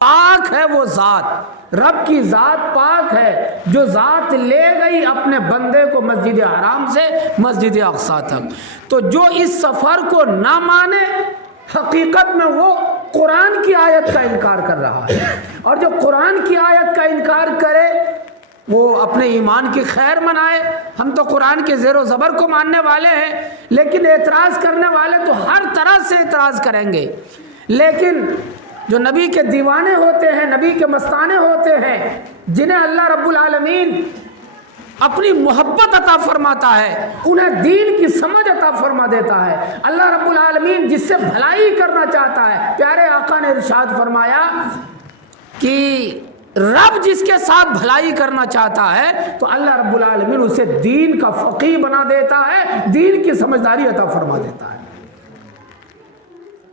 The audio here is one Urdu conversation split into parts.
پاک ہے وہ ذات، رب کی ذات پاک ہے جو ذات لے گئی اپنے بندے کو مسجد حرام سے مسجد اقصی تک۔ تو جو اس سفر کو نہ مانے حقیقت میں وہ قرآن کی آیت کا انکار کر رہا ہے، اور جو قرآن کی آیت کا انکار کرے وہ اپنے ایمان کی خیر منائے۔ ہم تو قرآن کے زیر و زبر کو ماننے والے ہیں، لیکن اعتراض کرنے والے تو ہر طرح سے اعتراض کریں گے، لیکن جو نبی کے دیوانے ہوتے ہیں، نبی کے مستانے ہوتے ہیں، جنہیں اللہ رب العالمین اپنی محبت عطا فرماتا ہے، انہیں دین کی سمجھ عطا فرما دیتا ہے۔ اللہ رب العالمین جس سے بھلائی کرنا چاہتا ہے، پیارے آقا نے ارشاد فرمایا کہ رب جس کے ساتھ بھلائی کرنا چاہتا ہے تو اللہ رب العالمین اسے دین کا فقیہ بنا دیتا ہے، دین کی سمجھداری عطا فرما دیتا ہے۔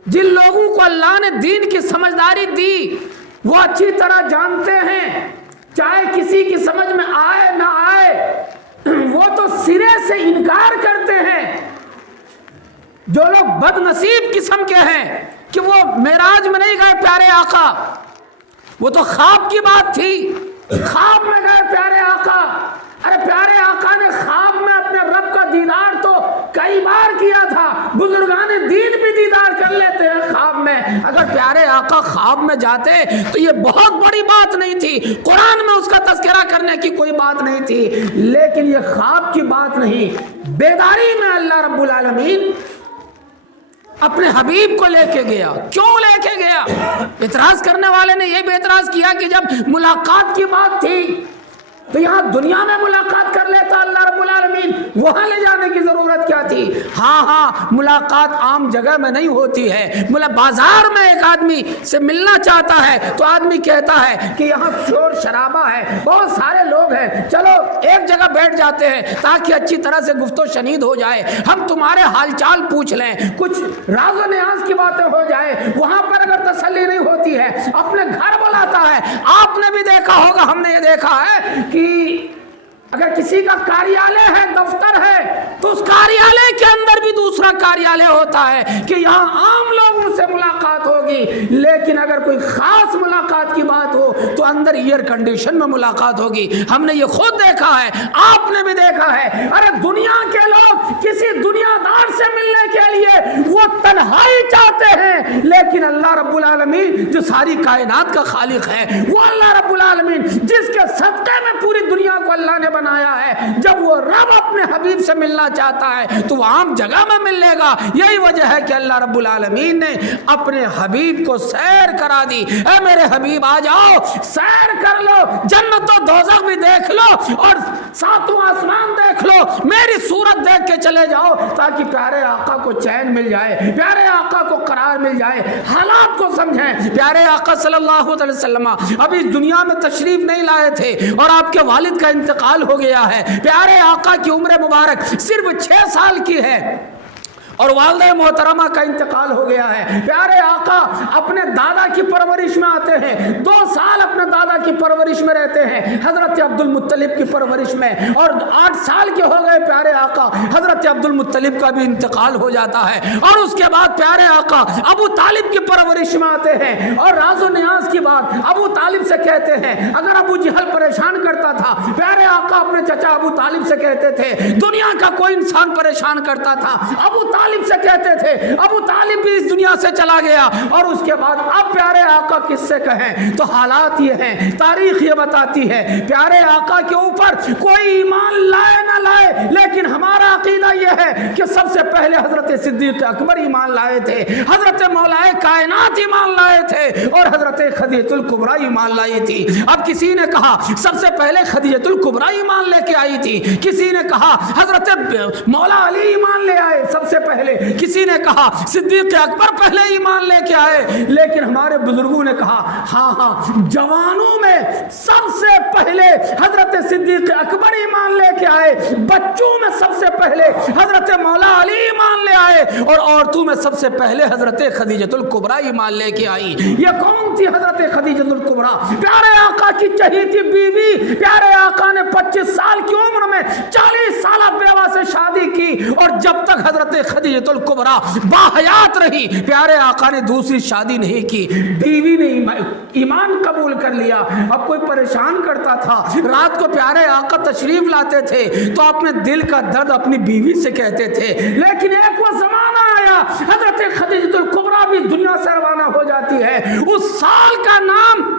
جن لوگوں کو اللہ نے دین کی سمجھداری دی وہ اچھی طرح جانتے ہیں، چاہے کسی کی سمجھ میں آئے نہ آئے، وہ تو سرے سے انکار کرتے ہیں۔ جو لوگ بد نصیب قسم کے ہیں کہ وہ معراج میں نہیں گئے پیارے آقا، وہ تو خواب کی بات تھی، خواب میں گئے پیارے آقا۔ ارے پیارے آقا نے خواب میں اپنے رب کا دیدار تو کئی بار کیا تھا، بزرگان دین بھی دیدار کر لیتے ہیں خواب میں۔ اگر پیارے آقا خواب میں جاتے تو یہ بہت بڑی بات نہیں تھی، قرآن میں اس کا تذکرہ کرنے کی کوئی بات نہیں تھی، لیکن یہ خواب کی بات نہیں، بیداری میں اللہ رب العالمین اپنے حبیب کو لے کے گیا۔ کیوں لے کے گیا؟ اعتراض کرنے والے نے یہ بھی اعتراض کیا کہ جب ملاقات کی بات تھی تو یہاں دنیا میں ملاقات کر لیتا اللہ رب العالمین، وہاں لے جانے کی ضرورت کیا تھی؟ ہاں ملاقات عام جگہ میں نہیں ہوتی ہے، بازار میں ایک آدمی سے ملنا چاہتا ہے تو آدمی کہتا ہے کہ یہاں شور شرابہ ہے، بہت سارے لوگ ہیں، چلو ایک جگہ بیٹھ جاتے ہیں تاکہ اچھی طرح سے گفت و شنید ہو جائے، ہم تمہارے حال چال پوچھ لیں، کچھ راز و نیاز کی باتیں ہو جائے۔ وہاں پر اگر تسلی نہیں ہوتی ہے اپنے گھر بلاتا ہے۔ آپ نے بھی دیکھا ہوگا، ہم نے یہ دیکھا ہے کہ اگر کسی کا کاریالے ہے، دفتر ہے، تو اس کاریالے کے اندر بھی دوسرا کاریالے ہوتا ہے کہ یہاں عام لوگوں سے ملاقات ہوگی، لیکن اگر کوئی خاص ملاقات کی بات ہو تو اندر ایئر کنڈیشن میں ملاقات ہوگی۔ ہم نے یہ خود دیکھا ہے، آپ نے بھی دیکھا ہے۔ ارے دنیا کے لوگ کسی دنیا دار سے ملنے کے لیے وہ تنہائی چاہتے ہیں، لیکن اللہ رب العالمین جو ساری کائنات کا خالق ہے، وہ اللہ رب العالمین جس کے صدقے میں پوری دنیا کو اللہ نے بنایا ہے، جب وہ رب اپنے حبیب سے ملنا چاہتا ہے تو وہ عام جگہ میں مل لے گا۔ یہی وجہ ہے کہ اللہ رب العالمین نے اپنے حبیب کو سیر کرا دی۔ اے میرے حبیب آ جاؤ، سیر کر لو، جنت و دوزخ بھی دیکھ لو اور ساتوں آسمان دیکھ لو، میری صورت دیکھ کے چلے جاؤ تاکہ پیارے آقا کو چین مل جائے، پیارے آقا کو قرار مل جائے، حالات کو سمجھیں۔ پیارے آقا صلی اللہ علیہ وسلم ابھی دنیا میں تشریف نہیں لائے تھے اور آپ کے والد کا انتقال ہو گیا ہے۔ پیارے آقا کی عمر مبارک صرف 6 سال کی ہے اور والدہ محترمہ کا انتقال ہو گیا ہے۔ پیارے آقا اپنے دادا کی پرورش میں آتے ہیں، 2 سال اپنے دادا کی پرورش میں رہتے ہیں، حضرت عبد المطلب کی پرورش میں، اور 8 سال کے ہو گئے پیارے آقا، حضرت عبد المطلب کا بھی انتقال ہو جاتا ہے، اور اس کے بعد پیارے آقا ابو طالب کی پرورش میں آتے ہیں، اور راز و نیاز کی بات ابو طالب سے کہتے ہیں۔ اگر ابو جہل پریشان کرتا تھا، پیارے آقا اپنے چچا ابو طالب سے کہتے تھے۔ دنیا کا کوئی انسان پریشان کرتا تھا، ابو طالب سے کہتے تھے۔ ابو طالب بھی اس دنیا سے چلا گیا، اور اس کے بعد اب پیارے آقا کس سے کہیں تو حالات یہ ہیں، تاریخ یہ بتاتی ہے، پیارے آقا کے اوپر کوئی ایمان لائے نہ لائے، لیکن ہمارا عقیدہ یہ ہے کہ سب سے پہلے حضرت صدیق اکبر ایمان لائے تھے، حضرت مولا کائنات ایمان لائے تھے، اور حضرت خدیجہ الکبریٰ ایمان لائی تھی۔ اب کسی نے کہا سب سے پہلے خدیجہ الکبریٰ ایمان لے کے آئی تھی، کسی نے کہا حضرت مولا علی ایمان لے آئے سب سے پہلے، کسی نے کہا صدیق اکبر پہلے ایمان لے کے آئے، لیکن ہمارے بزرگوں نے کہا ہاں جوانوں میں سب سے پہلے حضرت صدیق اکبر ایمان لے کے آئے، بچوں میں سب سے پہلے حضرت مولا علی ایمان لے آئے، اور عورتوں میں سب سے پہلے حضرت خدیجہ الکبریٰ ایمان لے کے آئی۔ یہ کون تھی حضرت خدیجہ الکبریٰ؟ پیارے آقا کی چہیتی بیوی۔ پیارے آقا نے 25 سال کی عمر میں 40 سالہ بیوہ سے شادی کی، اور جب تک حضرت خدیجہ خدیجۃ الکبریٰ باحیات رہی، پیارے آقا نے دوسری شادی نہیں کی، بیوی نے ایمان قبول کر لیا۔ اب کوئی پریشان کرتا تھا، رات کو پیارے آقا تشریف لاتے تھے تو اپنے دل کا درد اپنی بیوی سے کہتے تھے، لیکن ایک وہ زمانہ آیا حضرت خدیجۃ الکبریٰ بھی دنیا سے روانہ ہو جاتی ہے۔ اس سال کا نام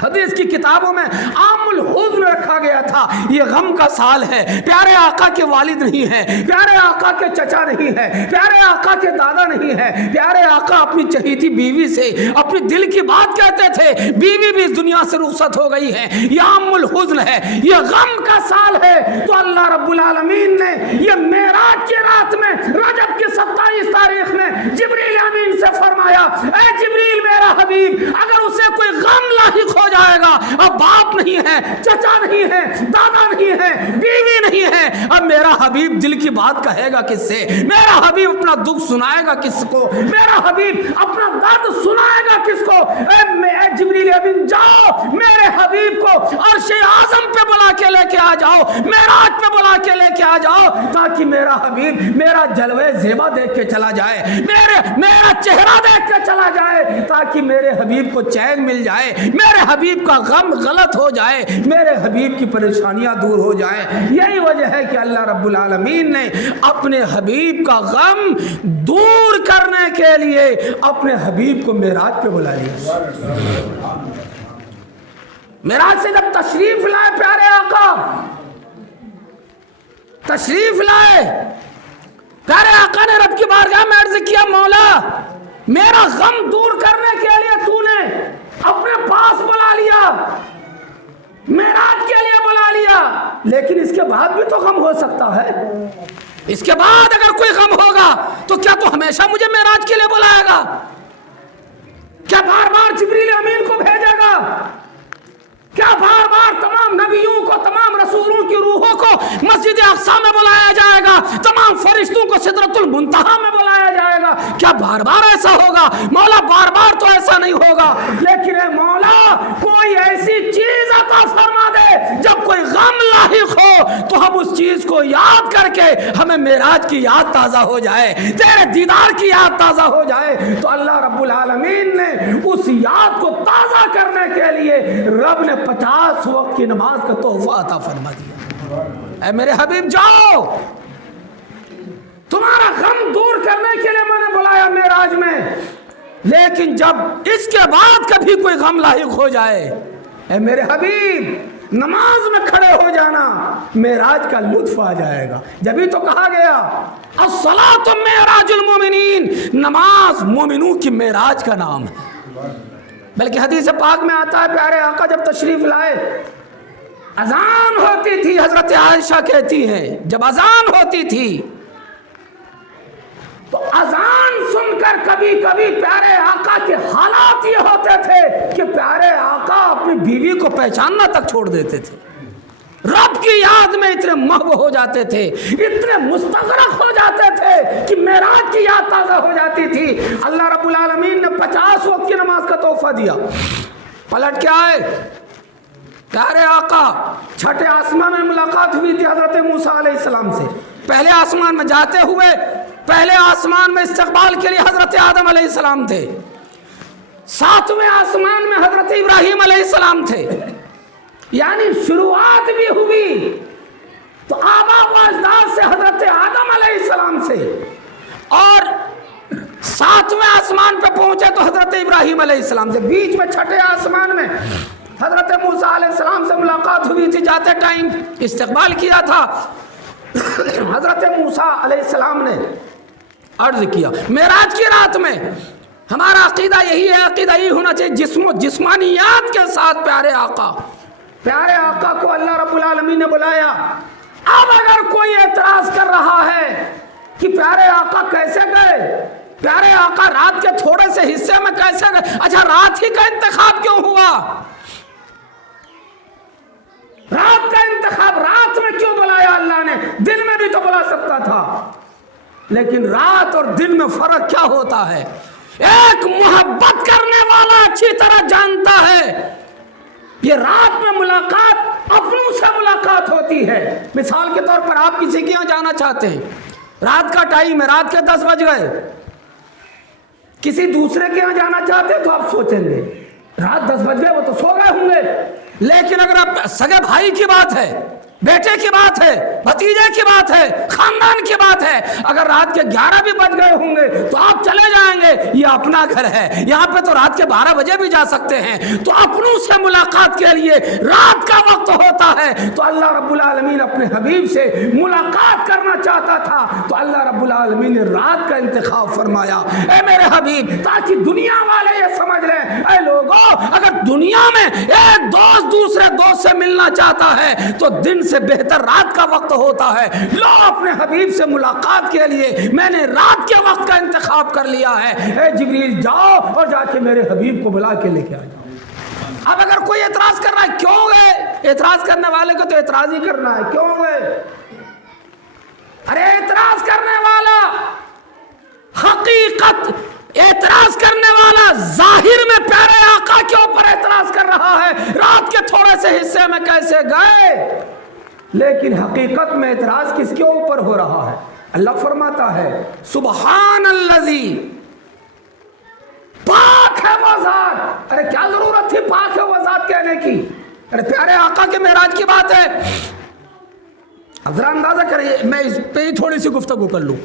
حدیث کی کتابوں میں عام الحزن رکھا گیا تھا، یہ غم کا سال ہے۔ پیارے آقا کے والد نہیں ہے، پیارے آقا کے چچا نہیں ہے، پیارے آقا کے دادا نہیں ہے، پیارے آقا اپنی چہیتی بیوی سے اپنی دل کی بات کہتے تھے، بیوی بھی اس دنیا سے رخصت ہو گئی ہے، یہ عام الحزن ہے، یہ غم کا سال ہے۔ تو اللہ رب العالمین نے یہ معراج کی رات میں رجب کی 27 تاریخ میں جبریل امین سے فرمایا، اے جبریل میرا حبیب، اگر اسے کوئی غم لاحق ہو جائے گا، اب باپ نہیں ہے، چچا نہیں ہے، دادا نہیں ہے، بیوی نہیں ہے، اب میرا حبیب دل کی بات کہے گا کس سے؟ میرا حبیب اپنا دکھ سنائے گا کس کو؟ میرا حبیب اپنا درد سنائے گا کس کو؟ اے جبریل امین جاؤ میرے حبیب کو عرش اعظم پہ بلا کے لے کے آ جاؤ، معراج پہ بلا کے لے کے آ جاؤ، تاکہ میرا حبیب میرا جلوے زیبا دیکھ کے چلا جائے، میرا چہرہ دیکھ کے چلا جائے، تاکہ میرے حبیب کو چین مل جائے، میرے حبیب کا غم غلط ہو جائے، میرے حبیب کی پریشانیاں دور ہو جائیں۔ یہی وجہ ہے کہ اللہ رب العالمین نے اپنے حبیب کا غم دور کرنے کے لیے اپنے حبیب کو معراج پہ بلا لیا۔ معراج سے جب تشریف لائے پیارے آقا، تشریف لائے پیارے آقا نے رب کی بارگاہ میں عرض کیا، مولا میرا غم دور کرنے کے لیے تو نے اپنے پاس بلا لیا، معراج کے لیے بلا لیا، لیکن اس کے بعد بھی تو غم ہو سکتا ہے، اس کے بعد اگر کوئی غم ہوگا تو کیا تو ہمیشہ مجھے معراج کے لیے بلائے گا؟ کیا بار بار جبریل امین کو بھیجے گا؟ کیا بار بار تمام نبیوں کو، تمام رسولوں کی روحوں کو مسجد اقصی میں بلایا جائے گا، تمام فرشتوں کو سدرۃ المنتہی میں بلایا جائے گا؟ کیا بار بار ایسا ہوگا؟ مولا بار بار تو ایسا نہیں ہوگا، لیکن اے مولا کوئی ایسی چیز عطا فرما دے جب کوئی غم لاحق ہو تو ہم اس چیز کو یاد کر کے ہمیں معراج کی یاد تازہ ہو جائے، تیرے دیدار کی یاد تازہ ہو جائے۔ تو اللہ رب العالمین نے اس یاد کو تازہ کرنے کے لیے رب نے 50 وقت کی نماز کا تحفہ عطا فرما دیا۔ اے میرے حبیب جاؤ، تمہارا غم دور کرنے کے لیے میں نے بلایا معراج میں، لیکن جب اس کے بعد کبھی کوئی غم لاحق ہو جائے، اے میرے حبیب نماز میں کھڑے ہو جانا، معراج کا لطف آ جائے گا۔ جبھی تو کہا گیا الصلاۃ معراج المومنین، نماز مومنوں کی معراج کا نام ہے۔ بلکہ حدیث پاک میں آتا ہے پیارے آقا جب تشریف لائے، اذان ہوتی تھی، حضرت عائشہ کہتی ہے جب اذان ہوتی تھی تو اذان سن کر کبھی کبھی پیارے آقا کے حالات یہ ہوتے تھے کہ پیارے آقا اپنی بیوی کو پہچاننا تک چھوڑ دیتے تھے، رب کی یاد میں اتنے محو ہو جاتے تھے، اتنے مستغرق ہو جاتے تھے کہ معراج کی یاد تازہ ہو جاتی تھی۔ اللہ رب العالمین نے 50 وقت کی نماز کا تحفہ دیا۔ پلٹ کے آئے پیارے آقا، چھٹے آسمان میں ملاقات ہوئی تھی حضرت موسیٰ علیہ السلام سے، پہلے آسمان میں جاتے ہوئے پہلے آسمان میں استقبال کے لیے حضرت آدم علیہ السلام تھے، 7ویں آسمان میں حضرت ابراہیم علیہ السلام تھے، یعنی شروعات بھی ہوئی تو آبا و اجداد سے حضرت آدم علیہ السلام سے، اور 7ویں آسمان پہ پہنچے تو حضرت ابراہیم علیہ السلام سے، بیچ میں چھٹے آسمان میں حضرت موسیٰ علیہ السلام سے ملاقات ہوئی تھی، جاتے ٹائم استقبال کیا تھا۔ حضرت موسیٰ علیہ السلام نے عرض کیا معراج کی رات میں، ہمارا عقیدہ یہی ہے، عقیدہ یہی ہونا چاہیے جسم و جسمانیات کے ساتھ پیارے آقا کو اللہ رب العالمین نے بلایا۔ اب اگر کوئی اعتراض کر رہا ہے کہ پیارے آقا کیسے گئے، پیارے آقا رات کے تھوڑے سے حصے میں کیسے گئے، اچھا رات ہی کا انتخاب کیوں ہوا؟ رات کا انتخاب رات میں کیوں بلایا اللہ نے؟ دن میں بھی تو بلا سکتا تھا، لیکن رات اور دن میں فرق کیا ہوتا ہے؟ ایک محبت کرنے والا اچھی طرح جانتا ہے یہ رات میں ملاقات اپنوں سے ملاقات ہوتی ہے۔ مثال کے طور پر آپ کسی کے یہاں جانا چاہتے ہیں، رات کا ٹائم ہے، رات کے 10 بج گئے، کسی دوسرے کے یہاں جانا چاہتے تو آپ سوچیں گے رات 10 بج گئے وہ تو سو گئے ہوں گے، لیکن اگر آپ سگے بھائی کی بات ہے، بیٹے کی بات ہے، بھتیجے کی بات ہے، خاندان کی بات ہے، اگر رات کے 11 بھی بج گئے ہوں گے تو آپ چلے جائیں گے، یہ اپنا گھر ہے، یہاں پہ تو رات کے 12 بجے بھی جا سکتے ہیں، تو اپنوں سے ملاقات کے لیے رات کا وقت ہوتا ہے، تو اللہ رب العالمین اپنے حبیب سے ملاقات کرنا چاہتا تھا، تو اللہ رب العالمین نے رات کا انتخاب فرمایا، اے میرے حبیب، تاکہ دنیا والے یہ سمجھ لیں، اے لوگوں، اگر دنیا میں ایک دوست دوسرے دوست سے ملنا چاہتا ہے تو دن سے بہتر رات کا وقت ہوتا ہے، لو اپنے حبیب سے ملاقات کے لیے میں نے رات کے وقت کا انتخاب کر لیا ہے، اے جبریل جاؤ اور جا کے میرے حبیب کو بلا کے لے کے آ جاؤ۔ اب اگر کوئی اعتراض کر رہا ہے کیوں گئے، اعتراض کرنے والے کو تو اعتراض ہی کرنا ہے، کیوں گئے؟ ارے اعتراض کرنے والا حقیقت، اعتراض کرنے والا ظاہر میں پیارے آقا کے اوپر اعتراض کر رہا ہے، رات کے تھوڑے سے حصے میں کیسے گئے، لیکن حقیقت میں اعتراض کس کے اوپر ہو رہا ہے؟ اللہ فرماتا ہے سبحان الذی، پاک ہے وہ ذات۔ ارے کیا ضرورت تھی پاک ہے وہ ذات کہنے کی؟ ارے پیارے آقا کے معراج کی بات ہے، اب ذرا اندازہ کریے، میں اس پہ ہی تھوڑی سی گفتگو کر لوں۔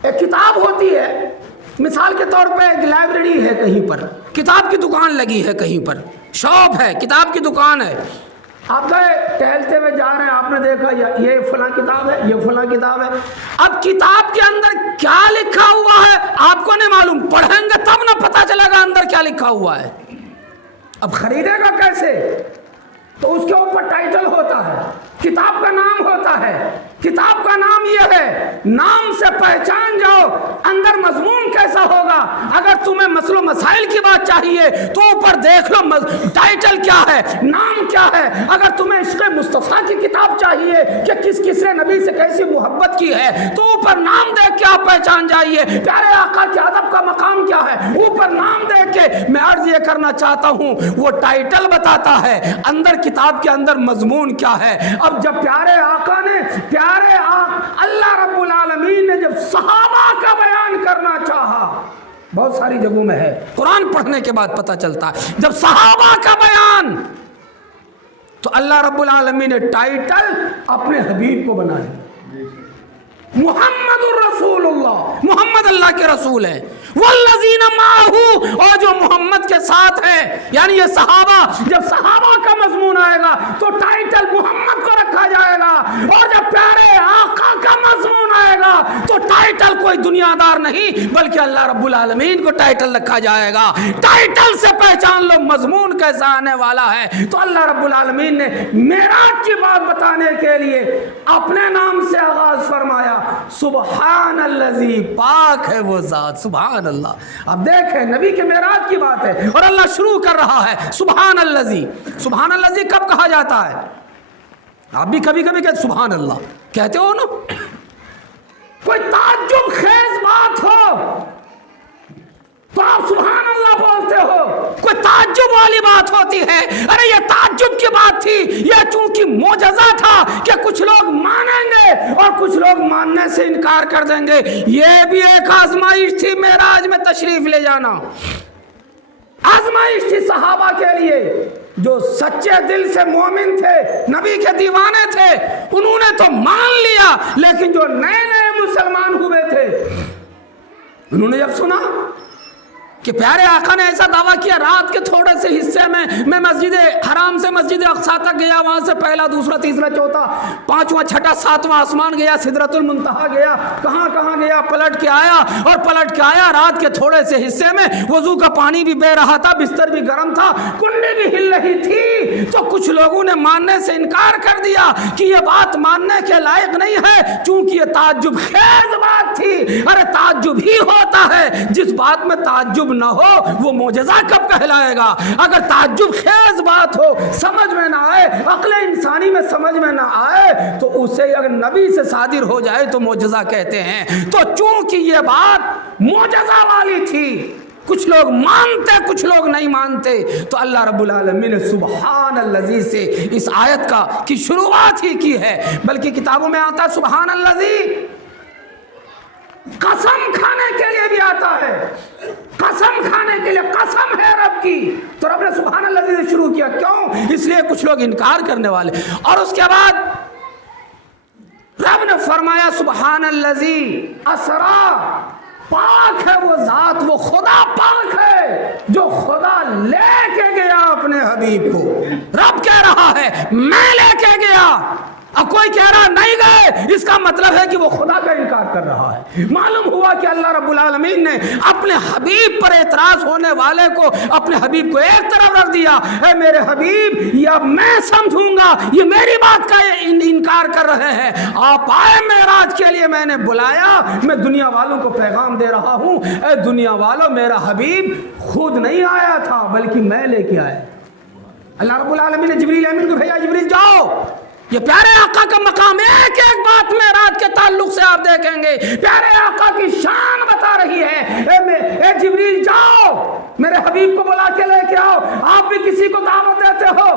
ایک کتاب ہوتی ہے، مثال کے طور پہ ایک لائبریری ہے کہیں پر، کتاب کی دکان لگی ہے کہیں پر، شاپ ہے، کتاب کی دکان ہے، آپ گئے ٹہلتے ہوئے جا رہے ہیں، آپ نے دیکھا یہ فلاں کتاب ہے، یہ فلاں کتاب ہے، اب کتاب کے اندر کیا لکھا ہوا ہے آپ کو نہیں معلوم، پڑھیں گے تب نہ پتہ چلے گا اندر کیا لکھا ہوا ہے، اب خریدے گا کیسے؟ تو اس کے اوپر ٹائٹل ہوتا ہے، کتاب کا نام ہوتا ہے، کتاب کا نام یہ ہے، نام سے پہچان جاؤ اندر مضمون کیسا ہوگا، اگر تمہیں مسئلہ مسائل کی بات چاہیے تو اوپر دیکھ لو ٹائٹل کیا ہے، نام کیا ہے، اگر تمہیں عشق مصطفیٰ کی کتاب چاہیے کہ کس کس نے نبی سے کیسی محبت کی ہے تو اوپر نام دیکھ کے آپ پہچان جائیے، پیارے آقا کے ادب کا مقام کیا ہے اوپر نام دیکھ کے۔ میں عرض یہ کرنا چاہتا ہوں وہ ٹائٹل بتاتا ہے اندر کتاب کے اندر مضمون کیا ہے۔ اب جب پیارے آقا نے اللہ رب العالمین نے جب صحابہ کا بیان کرنا چاہا، بہت ساری جگہوں میں ہے، قرآن پڑھنے کے بعد پتہ چلتا ہے جب صحابہ کا بیان، تو اللہ رب العالمین نے ٹائٹل اپنے حبیب کو بنا دیا، محمد الرسول اللہ، محمد اللہ کے رسول ہے، والذین معہ، اور جو محمد کے ساتھ ہے، یعنی یہ صحابہ، جب صحابہ کا مضمون آئے گا تو ٹائٹل محمد کو رکھا جائے گا، اور جب پیارے آقا کا مضمون آئے گا تو ٹائٹل کوئی دنیا دار نہیں بلکہ اللہ رب العالمین کو ٹائٹل رکھا جائے گا۔ ٹائٹل سے پہچان لو مضمون کیسا آنے والا ہے۔ تو اللہ رب العالمین نے معراج کی بات بتانے کے لیے اپنے نام سے آغاز فرمایا، سبحان الذی، پاک ہے وہ ذات، سبحان اللہ۔ اب دیکھیں نبی کے معراج کی بات ہے اور اللہ شروع کر رہا ہے سبحان الذی۔ سبحان الذی کب کہا جاتا ہے؟ آپ بھی کبھی کبھی کہتے سبحان اللہ کہتے ہو نا، کوئی تعجب خیز بات ہو تو آپ سبحان اللہ بولتے ہو، کوئی تعجب والی بات ہوتی ہے، ارے یہ تعجب کی بات تھی، یہ چونکہ معجزہ تھا کہ کچھ لوگ مانیں گے اور کچھ لوگ ماننے سے انکار کر دیں گے، یہ بھی ایک آزمائش تھی معراج میں تشریف لے جانا، آزمائش تھی صحابہ کے لیے جو سچے دل سے مومن تھے، نبی کے دیوانے تھے، انہوں نے تو مان لیا، لیکن جو نئے نئے مسلمان ہوئے تھے انہوں نے جب سنا کہ پیارے آقا نے ایسا دعویٰ کیا، رات کے تھوڑے سے حصے میں مسجد حرام سے مسجد اقصیٰ تک گیا، وہاں سے پہلا دوسرا تیسرا چوتھا پانچواں چھٹا ساتواں آسمان گیا، سدرۃ المنتہا گیا، کہاں کہاں گیا، پلٹ کے آیا، رات کے تھوڑے سے حصے میں وضو کا پانی بھی بہ رہا تھا، بستر بھی گرم تھا، کنڈی بھی ہل رہی تھی، تو کچھ لوگوں نے ماننے سے انکار کر دیا کہ یہ بات ماننے کے لائق نہیں ہے چونکہ یہ تعجب خیز بات تھی۔ ارے تعجب ہی ہوتا ہے جس بات میں تعجب نہ ہو وہ معجزہ کب کہلائے گا؟ اگر تعجب خیز بات ہو، سمجھ میں نہ آئے، عقل انسانی میں سمجھ میں نہ آئے، تو اسے اگر نبی سے صادر ہو جائے تو معجزہ کہتے ہیں۔ تو چونکہ یہ بات معجزہ والی تھی، کچھ لوگ مانتے کچھ لوگ نہیں مانتے، تو اللہ رب العالمین نے سبحان الذی سے اس آیت کی شروعات ہی کی ہے، بلکہ کتابوں میں آتا ہے سبحان الذی قسم کھانے کے لیے بھی آتا ہے، قسم کھانے کے لیے، قسم ہے رب کی، تو رب نے سبحان اللہ سے شروع کیا. کیوں؟ اس لیے کچھ لوگ انکار کرنے والے. اور اس کے بعد رب نے فرمایا سبحان الذی اسرا، پاک ہے وہ ذات، وہ خدا پاک ہے جو خدا لے کے گیا اپنے حبیب کو. رب کہہ رہا ہے میں لے کے گیا. اب کوئی کہہ رہا نہیں گئے، اس کا مطلب ہے کہ وہ خدا کا انکار کر رہا ہے. معلوم ہوا کہ اللہ رب العالمین نے اپنے حبیب پر اعتراض ہونے والے کو، اپنے حبیب کو ایک طرف رکھ دیا. اے میرے حبیب، یا میں سمجھوں گا یہ میری بات کا انکار کر رہے ہیں، آپ آئے معراج کے لیے، میں نے بلایا، میں دنیا والوں کو پیغام دے رہا ہوں. اے دنیا والوں، میرا حبیب خود نہیں آیا تھا بلکہ میں لے کے آیا. اللہ رب العالمین نے جبریل امین کو بھیجا، جبریل جاؤ. یہ پیارے آقا کا مقام، ایک ایک بات معراج کے تعلق سے آپ دیکھیں گے پیارے آقا کی شان بتا رہی ہے. اے جبریل جاؤ، میرے حبیب کو بلا کے لے کے آؤ. آپ بھی کسی کو دعوت دیتے ہو،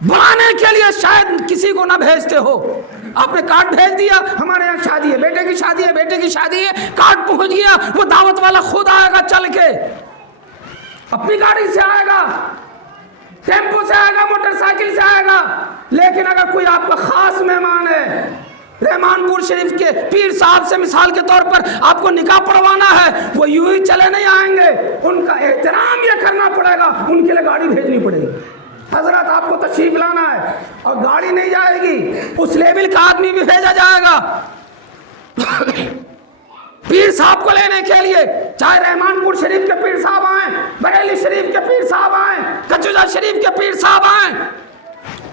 بلانے کے لیے شاید کسی کو نہ بھیجتے ہو. آپ نے کارڈ بھیج دیا، ہمارے یہاں شادی ہے، بیٹے کی شادی ہے، بیٹے کی شادی ہے، کارڈ پہنچ گیا، وہ دعوت والا خود آئے گا، چل کے اپنی گاڑی سے آئے گا، ٹیمپو سے آئے گا، موٹر سائیکل سے آئے گا. لیکن اگر کوئی آپ کا خاص مہمان ہے، رحمان پور شریف کے پیر صاحب سے مثال کے طور پر آپ کو نکاح پڑھوانا ہے، وہ یوں ہی چلے نہیں آئیں گے، ان کا احترام یہ کرنا پڑے گا، ان کے لیے گاڑی بھیجنی پڑے گی. حضرت آپ کو تشریف لانا ہے اور گاڑی نہیں جائے گی، اس لیبل کا آدمی بھی بھیجا جائے گا پیر صاحب کو لینے کے لیے. چاہے رحمان پور شریف کے پیر صاحب آئیں، بریلی شریف کے پیر صاحب آئیں، کچوجا شریف کے پیر صاحب آئیں،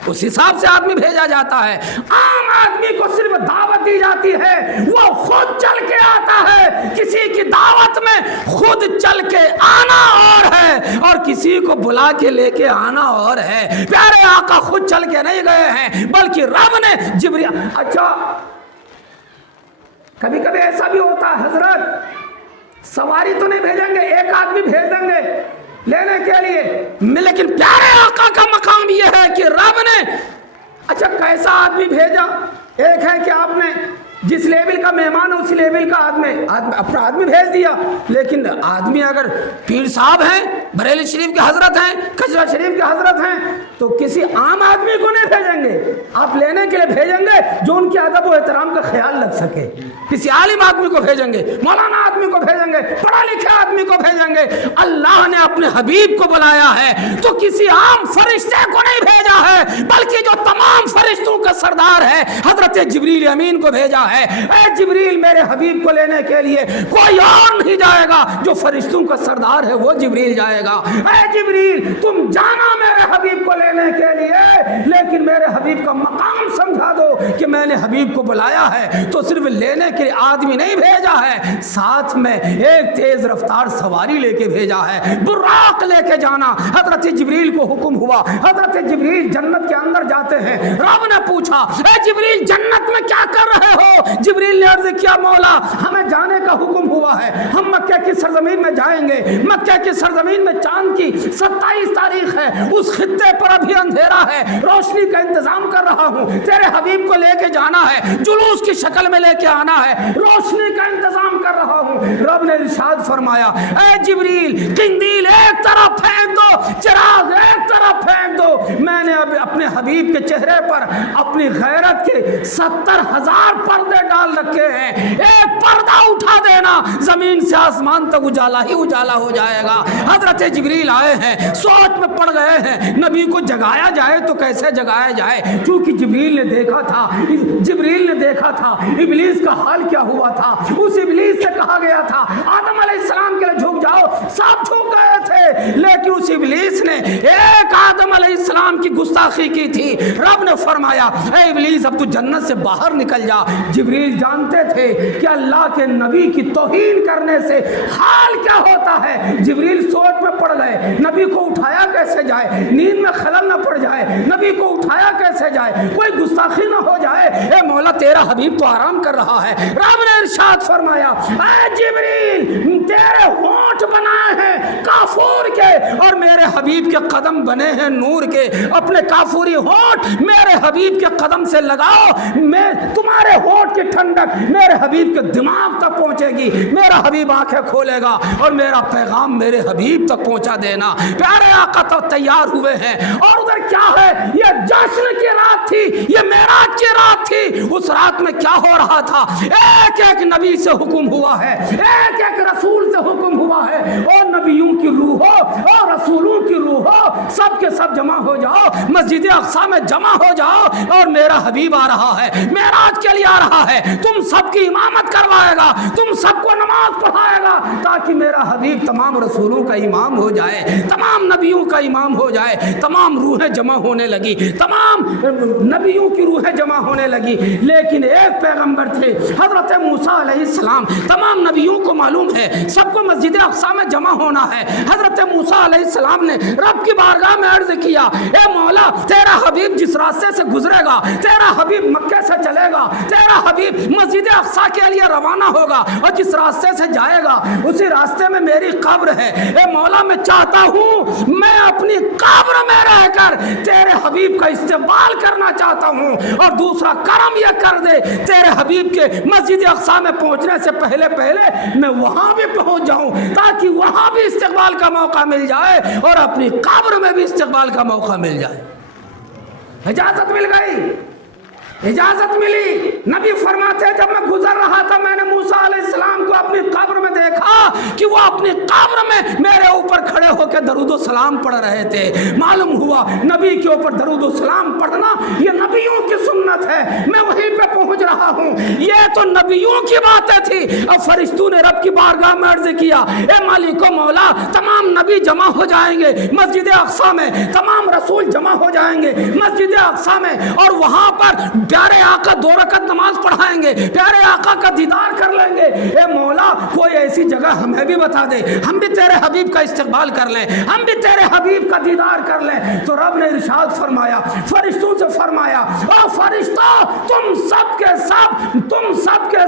اس حساب سے آدمی بھیجا جاتا ہے. عام آدمی کو صرف دعوت دی جاتی ہے، وہ خود چل کے آتا ہے. کسی کی دعوت میں خود چل کے آنا اور ہے اور کسی کو بلا کے لے کے آنا اور ہے. پیارے آقا خود چل کے نہیں گئے ہیں بلکہ رب نے جبریل. اچھا کبھی کبھی ایسا بھی ہوتا ہے حضرت، سواری تو نہیں بھیجیں گے، ایک آدمی بھیج دیں گے لینے کے لیے، لیکن پیارے آقا کا مقام یہ ہے کہ رب نے اچھا کیسا آدمی بھیجا. ایک ہے کہ آپ نے جس لیبل کا مہمان ہے اسی لیبل کا اپنا آدمی بھیج دیا، لیکن آدمی اگر پیر صاحب ہیں، بریلی شریف کے حضرت ہیں، کچرا شریف کے حضرت ہیں، تو کسی عام آدمی کو نہیں بھیجیں گے، آپ لینے کے لیے بھیجیں گے جو ان کے ادب و احترام کا خیال رکھ سکے. کسی عالم آدمی کو بھیجیں گے، مولانا آدمی کو بھیجیں گے، پڑھا لکھا آدمی کو بھیجیں گے. اللہ نے اپنے حبیب کو بلایا ہے تو کسی عام فرشتے کو نہیں بھیجا ہے بلکہ جو تمام فرشتوں کا سردار ہے حضرت جبریل امین کو بھیجا ہے. اے جبریل، میرے حبیب کو لینے کے لیے کوئی اور نہیں جائے گا، جو فرشتوں کا سردار ہے وہ جبریل جائے گا. اے جبریل، تم جانا میرے حبیب کو لینے کے لیے، لیکن میرے حبیب کا مقام سمجھا دو کہ میں نے حبیب کو بلایا ہے تو صرف لینے کے آدمی نہیں بھیجا ہے، ساتھ میں ایک تیز رفتار سواری لے کے بھیجا ہے، براق لے کے جانا. حضرت جبریل کو حکم ہوا، حضرت جبریل جنت کے اندر جاتے ہیں. رب نے پوچھا اے جبریل جنت میں کیا کر رہے ہو؟ جبریل نے عرض کیا مولا ہمیں جانے کا حکم ہوا ہے، ہم مکہ کی سرزمین میں جائیں گے. مکہ کی سرزمین میں چاند کی 27 تاریخ ہے، اس خطے پر ابھی اندھیرا ہے، روشنی کا انتظام کر رہا ہوں، تیرے حبیب کو لے کے جانا ہے، جلوس کی شکل میں لے کے آنا ہے، روشنی کا انتظام کر رہا ہوں. رب نے ارشاد فرمایا اے جبریل قندیل ایک طرف پھینک دو، چراغ ایک طرف پھینک دو. میں نے اب اپنے حبیب کے چہرے پر اپنی غیرت کے 70,000 پردے ڈال رکھے ہیں، ایک پردہ اٹھا دینا زمین سے آسمان تک اجالا ہی اجالا ہو جائے گا. حضرت جبریل آئے ہیں، سوچ میں پڑ گئے ہیں نبی کو جگایا جائے تو کیسے جگایا جائے، کیونکہ جبریل نے دیکھا تھا ابلیس کا حال کیا ہوا تھا. اس ابلیس سے کہا گیا تھا آدم علیہ السلام کے لیے جھک جاؤ، سب جھک گئے تھے، لیکن اس ابلیس نے ایک آدم علیہ السلام کی گستاخی کی تھی. رب نے فرمایا اے ابلیس اب تو جنت سے باہر نکل جا. جبریل جانتے تھے کہ اللہ کے نبی کی توہین کرنے سے حال کیا ہوتا ہے. جبریل سوچ میں پڑ گئے، نبی کو اٹھایا کیسے جائے، نیند میں خلل نہ پڑ جائے، نبی کو اٹھایا کیسے جائے، کوئی گستاخی نہ ہو جائے. اے مولا تیرا حبیب تو آرام کر رہا ہے. رب نے ارشاد فرمایا اے جبریل تیرے ہونٹ بنائے ہیں کافور کے، اور میرے حبیب کے قدم بنے ہیں نور کے، اپنے کافوری ہونٹ میرے حبیب کے قدم سے لگاؤ، میں تمہارے ہونٹ کی ٹھنڈک میرے حبیب کے دماغ تک پہنچے گی، میرا حبیب آنکھیں کھولے گا اور میرا پیغام میرے حبیب تک پہنچا دینا۔ پیارے آقا تو تیار ہوئے ہیں، اور ادھر کیا ہے، یہ جشن کی رات تھی، یہ معراج کی رات تھی۔ اس رات میں کیا ہو رہا تھا، ایک ایک نبی سے حکم ہوا ہے، ایک ایک رسول سے حکم ہوا ہے، اور نبیوں کی روحوں اور رسولوں کی روحوں سب کے سب جمع ہو جاؤ، مسجد اقصی میں جمع ہو جاؤ، اور میرا حبیب آ رہا ہے، معراج کے لیے آ رہا ہے، تم سب کی امامت کروائے گا، تم سب کو نماز پڑھائے گا، تاکہ میرا حبیب تمام رسولوں کا امام ہو جائے، تمام نبیوں کا امام ہو جائے۔ تمام روحیں جمع ہونے لگی، تمام نبیوں کی روحیں جمع ہونے لگی، لیکن ایک پیغمبر تھے حضرت موسیٰ علیہ السلام۔ تمام نبیوں کو معلوم ہے سب کو مسجد اقصی میں جمع ہونا ہے۔ حضرت موسیٰ علیہ السلام نے رب کی بارگاہ میں عرض کیا، اے مولا تیرا حبیب جس راستے سے گزرے گا، تیرا حبیب مکے سے چلے گا، تیرا حبیب مسجد اقصی کے لیے روانہ ہوگا، اور جس راستے سے جائے گا اسی راستے میں میری قبر ہے۔ اے مولا میں چاہتا ہوں میں اپنی قبر میں رہ کر تیرے حبیب کا استقبال کرنا چاہتا ہوں، اور دوسرا کرم یہ کر دے تیرے حبیب کے مسجد اقصی میں پہنچنے سے پہلے میں وہاں بھی پہنچ جاؤں، تاکہ وہاں بھی استقبال کا موقع مل جائے اور اپنی قبر میں بھی استقبال کا موقع مل جائے۔ اجازت مل گئی، اجازت ملی۔ نبی فرماتے جب میں گزر رہا تھا میں نے موسیٰ علیہ السلام کو اپنی قبر میں دیکھا کہ وہ اپنی قبر میں میرے اوپر کھڑے ہو کے درود و سلام پڑھ رہے تھے۔ معلوم ہوا نبی کے اوپر درود و سلام پڑھنا یہ نبیوں کی سنت ہے، میں وہیں پہ پہنچ رہا ہوں۔ یہ تو نبیوں کی باتیں تھی۔ اب فرشتوں نے رب کی بارگاہ میں عرض کیا، اے مالک و مولا تمام نبی جمع ہو جائیں گے مسجد اقصی میں، تمام رسول جمع ہو جائیں گے مسجد اقصی میں، اور وہاں پر پیارے آقا 2 رکعت نماز پڑھائیں گے، پیارے آقا کا دیدار کر لیں گے۔ اے مولا کوئی ایسی جگہ ہمیں بھی بتا دے، ہم بھی تیرے حبیب کا استقبال کر لیں، ہم بھی تیرے حبیب کا دیدار کر لیں۔ تو رب نے ارشاد فرمایا، فرشتوں سے فرمایا، او فرشتوں تم سب کے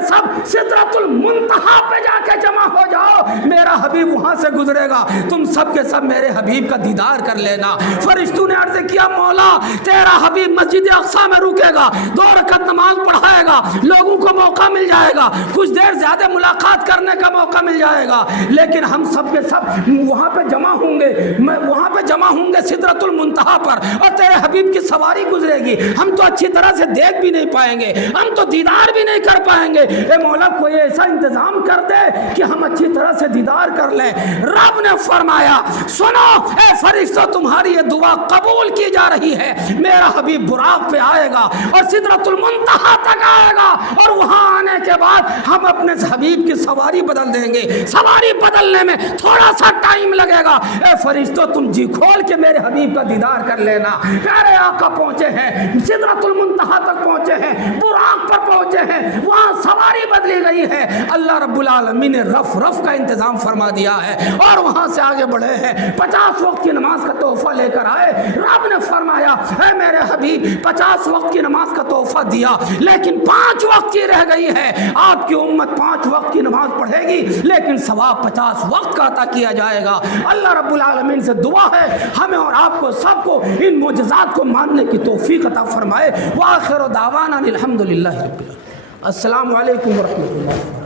سب سدرۃ المنتہا پہ جا کے جمع ہو جاؤ، میرا حبیب وہاں سے گزرے گا، تم سب کے سب میرے حبیب کا دیدار کر لینا۔ فرشتوں نے عرض کیا، مولا تیرا حبیب مسجد اقصی میں رکے گا، 2 رکعت نماز پڑھائے گا، لوگوں کو موقع مل جائے گا، کچھ دیر زیادہ ملاقات کرنے کا موقع مل جائے گا، لیکن ہم سب کے سب وہاں پہ جمع ہوں گے، وہاں پہ جمع ہوں گے سدرۃ المنتہا پر، اور تیرے حبیب کی سواری گزرے گی، ہم تو اچھی طرح سے دیکھ بھی نہیں پائیں گے، ہم تو دیدار بھی نہیں کر پائیں گے۔ اے مولا کوئی ایسا انتظام کر دے کہ ہم اچھی طرح سے دیدار کر لیں۔ رب نے فرمایا، سنو اے فرشتوں تمہاری یہ دعا قبول کی جا رہی ہے، میرا حبیب براق پہ آئے گا اور سدرۃ المنتہا تک آئے گا، اور وہاں آنے کے بعد ہم اپنے حبیب کی سواری بدل دیں گے، سواری بدلنے میں تھوڑا سا ٹائم لگے گا۔ اے فرشتوں تم جی کھول کے میرے حبیب کا دیدار کر لینا۔ پیارے آقا پہنچے ہیں سدرۃ المنتہا تک، پہنچے ہیں براق پر پہنچے ہیں، وہاں سواری بدلی گئی ہے، اللہ رب العالمین نے رف کا انتظام فرما دیا ہے، اور وہاں سے آگے بڑھے ہیں، 50 وقت کی نماز کا تحفہ لے کر آئے۔ رب نے فرمایا، اے میرے حبیب 50 وقت کی نماز کا تحفہ دیا، لیکن 5 وقت کی رہ گئی ہے، آپ کی امت 5 وقت کی نماز پڑھے گی، لیکن ثواب 50 وقت کا عطا کیا جائے گا۔ اللہ رب العالمین سے دعا ہے ہمیں اور آپ کو سب کو ان معجزات کو ماننے کی توفیق عطا فرمائے۔ وآخر دعوانا الحمدللہ رب العالمین۔ السلام علیکم ورحمۃ اللہ۔